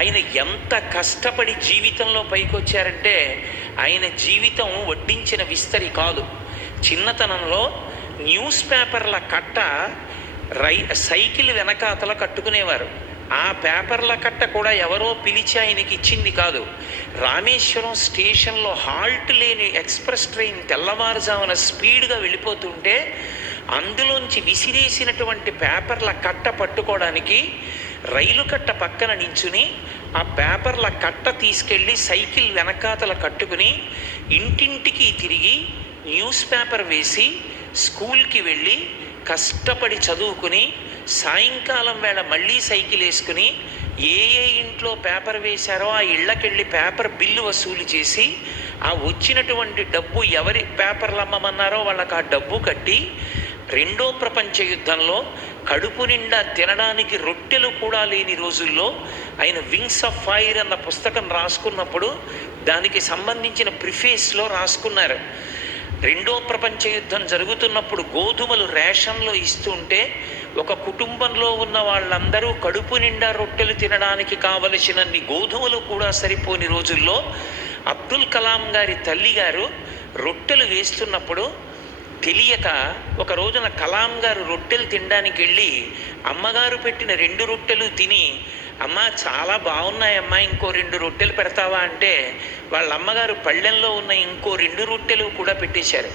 ఆయన ఎంత కష్టపడి జీవితంలో పైకి వచ్చారంటే ఆయన జీవితం వడ్డించిన విస్తరి కాదు. చిన్నతనంలో న్యూస్ పేపర్ల కట్ట సైకిల్ వెనకాతల కట్టుకునేవారు. ఆ పేపర్ల కట్ట కూడా ఎవరో పిలిచి ఆయనకి ఇచ్చింది కాదు. రామేశ్వరం స్టేషన్లో హాల్ట్ లేని ఎక్స్ప్రెస్ ట్రైన్ తెల్లవారుజామున స్పీడ్గా వెళ్ళిపోతుంటే అందులోంచి విసిరేసినటువంటి పేపర్ల కట్ట పట్టుకోవడానికి రైలు కట్ట పక్కన నించుని ఆ పేపర్ల కట్ట తీసుకెళ్ళి సైకిల్ వెనకాతల కట్టుకుని ఇంటింటికి తిరిగి న్యూస్ పేపర్ వేసి స్కూల్కి వెళ్ళి కష్టపడి చదువుకుని సాయంకాలం వేళ మళ్ళీ సైకిల్ వేసుకుని ఏ ఏ ఇంట్లో పేపర్ వేశారో ఆ ఇళ్ళకెళ్ళి పేపర్ బిల్లు వసూలు చేసి ఆ వచ్చినటువంటి డబ్బు ఎవరి పేపర్లు అమ్మమన్నారో వాళ్ళకి ఆ డబ్బు కట్టి రెండో ప్రపంచ యుద్ధంలో కడుపు నిండా తినడానికి రొట్టెలు కూడా లేని రోజుల్లో ఆయన వింగ్స్ ఆఫ్ ఫైర్ అన్న పుస్తకం రాసుకున్నప్పుడు దానికి సంబంధించిన ప్రిఫేస్లో రాసుకున్నారు. రెండో ప్రపంచ యుద్ధం జరుగుతున్నప్పుడు గోధుమలు రేషన్లో ఇస్తుంటే ఒక కుటుంబంలో ఉన్న వాళ్ళందరూ కడుపు నిండా రొట్టెలు తినడానికి కావలసినన్ని గోధుమలు కూడా సరిపోని రోజుల్లో అబ్దుల్ కలాం గారి తల్లిగారు రొట్టెలు వేస్తున్నప్పుడు తెలియక ఒక రోజున కలాం గారు రొట్టెలు తినడానికి వెళ్ళి అమ్మగారు పెట్టిన 2 రొట్టెలు తిని, అమ్మ చాలా బాగున్నాయమ్మా, ఇంకో 2 రొట్టెలు పెడతావా అంటే వాళ్ళ అమ్మగారు పళ్ళెంలో ఉన్న ఇంకో 2 రొట్టెలు కూడా పెట్టేశారు.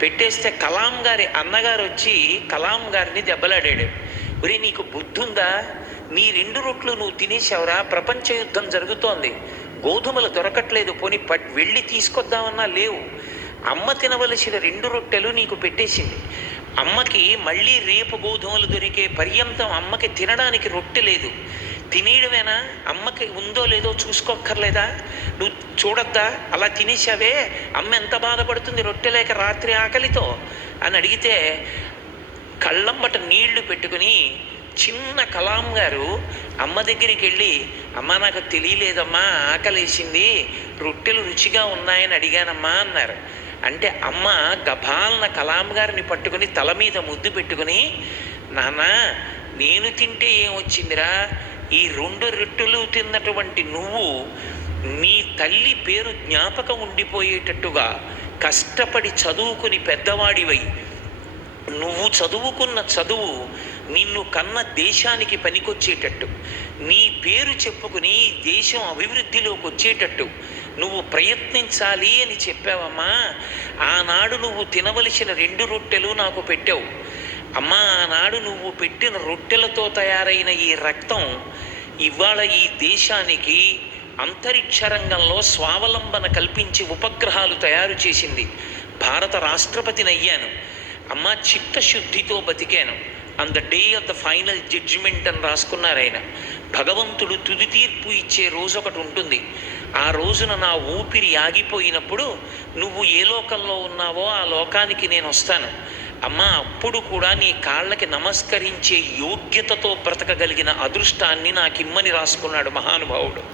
పెట్టేస్తే కలాం గారి అన్నగారు వచ్చి కలాం గారిని దెబ్బలాడాడు. ఒరే, నీకు బుద్ధి ఉందా? నీ 2 రొట్టెలు నువ్వు తినేసావురా, ప్రపంచ యుద్ధం జరుగుతోంది, గోధుమలు దొరకట్లేదు, పోనీ వెళ్ళి తీసుకొద్దామన్నా లేవు. అమ్మ తినవలసిన 2 రొట్టెలు నీకు పెట్టేసింది. అమ్మకి మళ్ళీ రేపు గోధుమలు దొరికే పర్యంతం అమ్మకి తినడానికి రొట్టె లేదు. తినేయడమేనా? అమ్మకి ఉందో లేదో చూసుకోక్కర్లేదా? నువ్వు చూడొద్దా? అలా తినేసావే, అమ్మ ఎంత బాధపడుతుంది రొట్టె లేక రాత్రి ఆకలితో అని అడిగితే కళ్ళమ్మట నీళ్లు పెట్టుకుని చిన్న కలాం గారు అమ్మ దగ్గరికి వెళ్ళి, అమ్మ నాకు తెలియలేదమ్మా, ఆకలేసింది, రొట్టెలు రుచిగా ఉన్నాయని అడిగానమ్మా అన్నారు. అంటే అమ్మ గభాలన కలాం గారిని పట్టుకుని తల మీద ముద్దు పెట్టుకుని, నాన్న నేను తింటే ఏమొచ్చిందిరా, ఈ 2 రొట్టెలు తిన్నటువంటి నువ్వు నీ తల్లి పేరు జ్ఞాపకం ఉండిపోయేటట్టుగా కష్టపడి చదువుకుని పెద్దవాడివై నువ్వు చదువుకున్న చదువు నిన్ను కన్న దేశానికి పనికొచ్చేటట్టు, నీ పేరు చెప్పుకుని దేశం అభివృద్ధిలోకి వచ్చేటట్టు నువ్వు ప్రయత్నించాలి అని చెప్పావమ్మా. ఆనాడు నువ్వు తినవలసిన 2 రొట్టెలు నాకు పెట్టావు అమ్మా. ఆనాడు నువ్వు పెట్టిన రొట్టెలతో తయారైన ఈ రక్తం ఇవాళ ఈ దేశానికి అంతరిక్ష రంగంలో స్వావలంబన కల్పించి ఉపగ్రహాలు తయారు చేసింది. భారత రాష్ట్రపతిని అయ్యాను అమ్మ, చిత్తశుద్ధితో బతికాను. On the day of the final judgement అని రాసుకున్నారు ఆయన. భగవంతుడు తుది తీర్పు ఇచ్చే రోజు ఒకటి ఉంటుంది. ఆ రోజున నా ఊపిరి ఆగిపోయినప్పుడు నువ్వు ఏ లోకంలో ఉన్నావో ఆ లోకానికి నేను వస్తాను అమ్మ. అప్పుడు కూడా నీ కాళ్ళకి నమస్కరించే యోగ్యతతో బ్రతకగలిగిన అదృష్టాన్ని నాకిమ్మని రాసుకున్నాడు మహానుభావుడు.